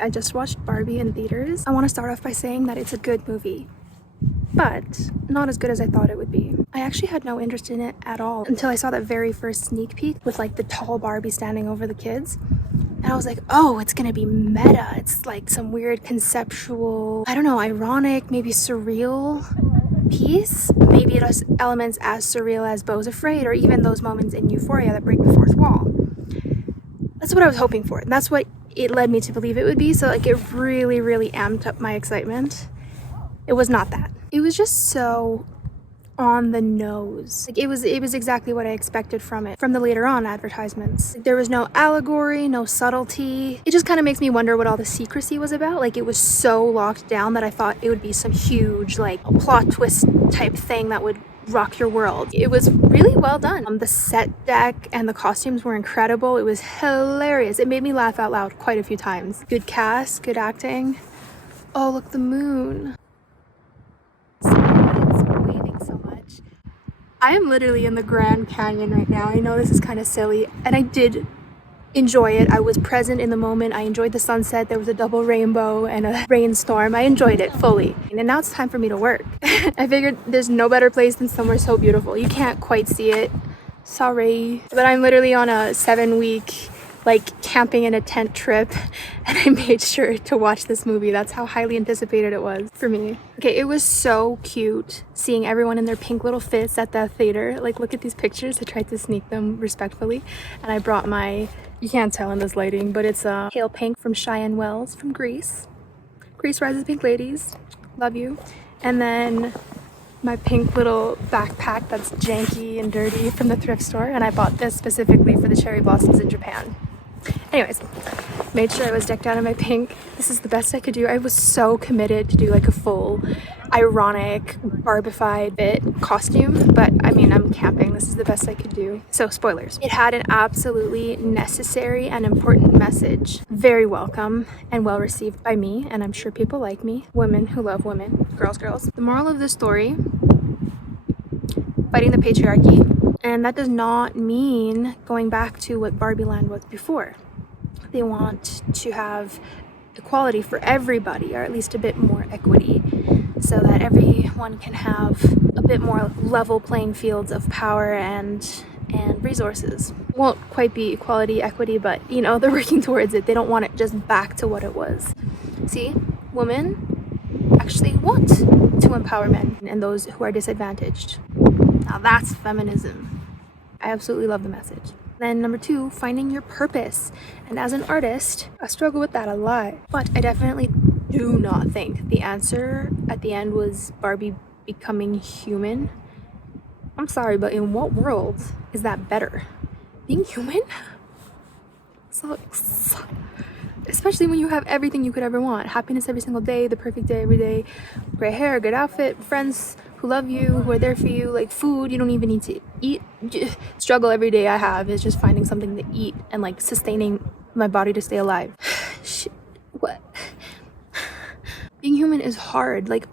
I just watched Barbie in theaters. I want to start off by saying that it's a good movie, but not as good as I thought it would be. I actually had no interest in it at all until I saw that very first sneak peek with like the tall Barbie standing over the kids. And I was like, oh, it's gonna be meta. It's like some weird conceptual, I don't know, ironic, maybe surreal piece. Maybe it has elements as surreal as Beau's Afraid, or even those moments in Euphoria that break the fourth wall. That's what I was hoping for. And that's what it led me to believe it would be. So like it really, really amped up my excitement. It was not that. It was just so on the nose. Like it was exactly what I expected from it, from the later on advertisements. There was no allegory, no subtlety. It just kind of makes me wonder what all the secrecy was about. Like it was so locked down that I thought it would be some huge like plot twist type thing that would rock your world. It was really well done. The set deck and the costumes were incredible. It was hilarious. It made me laugh out loud quite a few times. Good cast, good acting. Oh, look, the moon. I am literally in the Grand Canyon right now. I know this is kind of silly, and I did enjoy it. I was present in the moment. I enjoyed the sunset. There was a double rainbow and a rainstorm. I enjoyed it fully. And now it's time for me to work. I figured there's no better place than somewhere so beautiful. You can't quite see it. Sorry. But I'm literally on a 7-week like camping in a tent trip, and I made sure to watch this movie. That's how highly anticipated it was for me. Okay, it was so cute seeing everyone in their pink little fits at the theater. Like, look at these pictures. I tried to sneak them respectfully, and I brought my, you can't tell in this lighting, but it's a pale pink from Cheyenne Wells from Greece. Greece Rises Pink Ladies, love you. And then my pink little backpack that's janky and dirty from the thrift store, and I bought this specifically for the cherry blossoms in Japan. Anyways, made sure I was decked out in my pink. This is the best I could do. I was so committed to do like a full ironic Barbified bit costume, but I mean, I'm camping. This is the best I could do. So spoilers. It had an absolutely necessary and important message. Very welcome and well received by me, and I'm sure people like me. Women who love women. Girls. The moral of the story, fighting the patriarchy. And that does not mean going back to what Barbieland was before. They want to have equality for everybody, or at least a bit more equity, so that everyone can have a bit more level playing fields of power and resources. Won't quite be equality, equity, but you know, they're working towards it. They don't want it just back to what it was. See, women actually want to empower men and those who are disadvantaged. Now that's feminism. I absolutely love the message. Then number 2, finding your purpose. And as an artist, I struggle with that a lot. But I definitely do not think the answer at the end was Barbie becoming human. I'm sorry, but in what world is that better? Being human? So, especially when you have everything you could ever want. Happiness every single day, the perfect day every day, great hair, good outfit, friends who love you, who are there for you, like food you don't even need to eat. Struggle every day I have is just finding something to eat and like sustaining my body to stay alive. Shit, what? Being human is hard. Like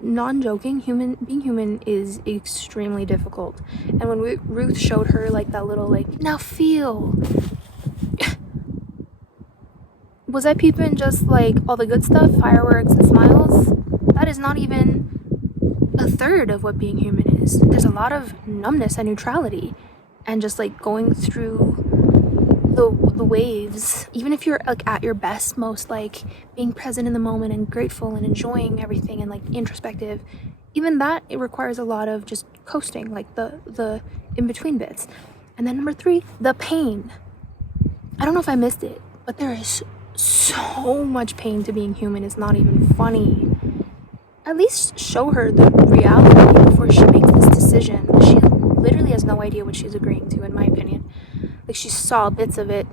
non-joking, being human is extremely difficult. And when Ruth showed her like that little like, now feel, was I peeping just like all the good stuff, fireworks and smiles? That is not even a third of what being human is. There's a lot of numbness and neutrality and just like going through the waves. Even if you're like at your best, most like being present in the moment and grateful and enjoying everything and like introspective, even that, it requires a lot of just coasting, like the in-between bits. And then number 3, the pain. I don't know if I missed it, but there is so much pain to being human. It's not even funny. At least show her the reality before she makes this decision. She literally has no idea what she's agreeing to, in my opinion. Like, she saw bits of it,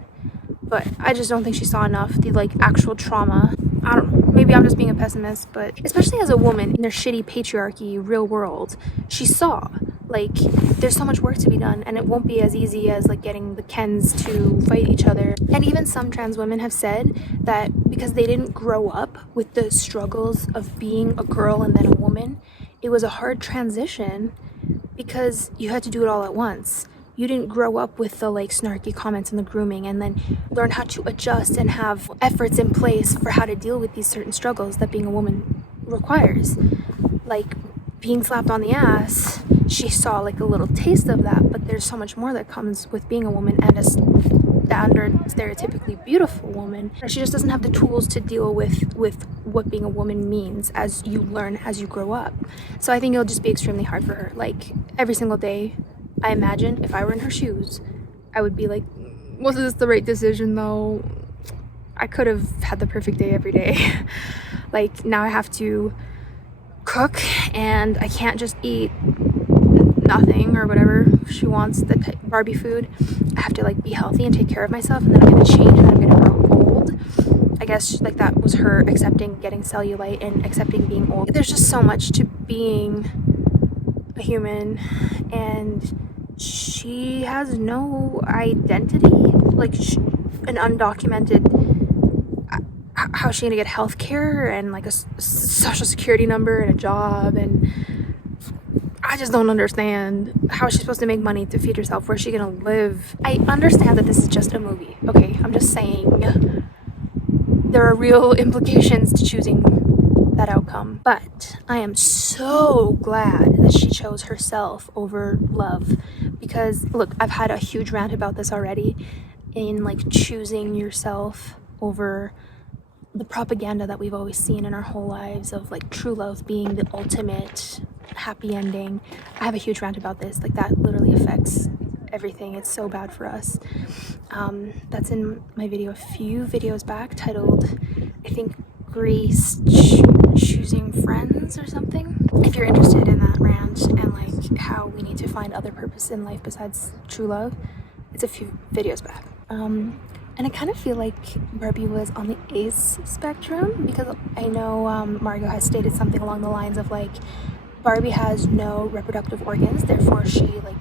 but I just don't think she saw enough. The like actual trauma. I don't know, maybe I'm just being a pessimist, but especially as a woman in their shitty patriarchy real world, she saw like there's so much work to be done, and it won't be as easy as like getting the Kens to fight each other. And even some trans women have said that because they didn't grow up with the struggles of being a girl and then a woman, it was a hard transition because you had to do it all at once. You didn't grow up with the like snarky comments and the grooming and then learn how to adjust and have efforts in place for how to deal with these certain struggles that being a woman requires. Like being slapped on the ass, she saw like a little taste of that, but there's so much more that comes with being a woman and a standard stereotypically beautiful woman. She just doesn't have the tools to deal with what being a woman means as you learn as you grow up. So I think it'll just be extremely hard for her. Like every single day, I imagine if I were in her shoes, I would be like, was this the right decision though? I could have had the perfect day every day. Like now I have to cook and I can't just eat nothing or whatever she wants, the Barbie food. I have to like be healthy and take care of myself, and then I'm gonna change and then I'm gonna grow old. I guess like that was her accepting getting cellulite and accepting being old. There's just so much to being a human, and she has no identity, like an undocumented, how's she gonna get health care and like a social security number and a job, and I just don't understand how she's supposed to make money to feed herself. Where's she gonna live? I understand that this is just a movie, okay? I'm just saying there are real implications to choosing that outcome. But I am so glad that she chose herself over love, because look, I've had a huge rant about this already in like choosing yourself over the propaganda that we've always seen in our whole lives of like true love being the ultimate happy ending. I have a huge rant about this. Like that literally affects everything. It's so bad for us. That's in my video a few videos back titled, I think, Grace choosing friends or something. If you're interested in that rant and like how we need to find other purpose in life besides true love, it's a few videos back. And I kind of feel like Barbie was on the ace spectrum, because I know Margot has stated something along the lines of like, Barbie has no reproductive organs, therefore she like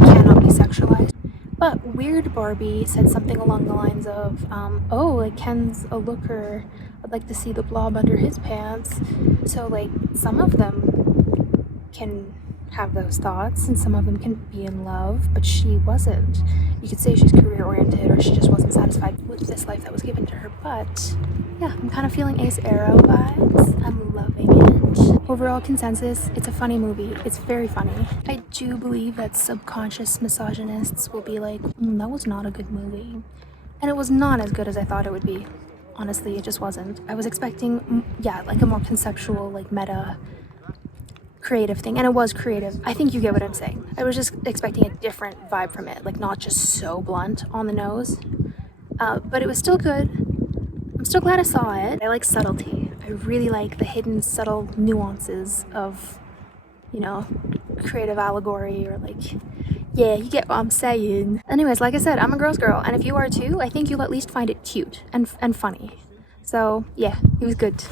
cannot be sexualized. But Weird Barbie said something along the lines of, oh, like Ken's a looker, I'd like to see the blob under his pants. So like some of them can have those thoughts and some of them can be in love, but she wasn't. You could say she's career oriented or she just wasn't satisfied with this life that was given to her. But yeah, I'm kind of feeling Ace Arrow vibes. I'm loving it. Overall consensus, it's a funny movie. It's very funny. I do believe that subconscious misogynists will be like, that was not a good movie. And it was not as good as I thought it would be. Honestly, it just wasn't. I was expecting, yeah, like a more conceptual, like meta creative thing, and it was creative. I think you get what I'm saying. I was just expecting a different vibe from it, like not just so blunt on the nose, but it was still good. I'm still glad I saw it. I like subtlety. I really like the hidden subtle nuances of, you know, creative allegory, or like, yeah, you get what I'm saying. Anyways, like I said, I'm a girl's girl, and if you are too, I think you'll at least find it cute and funny. So yeah, it was good.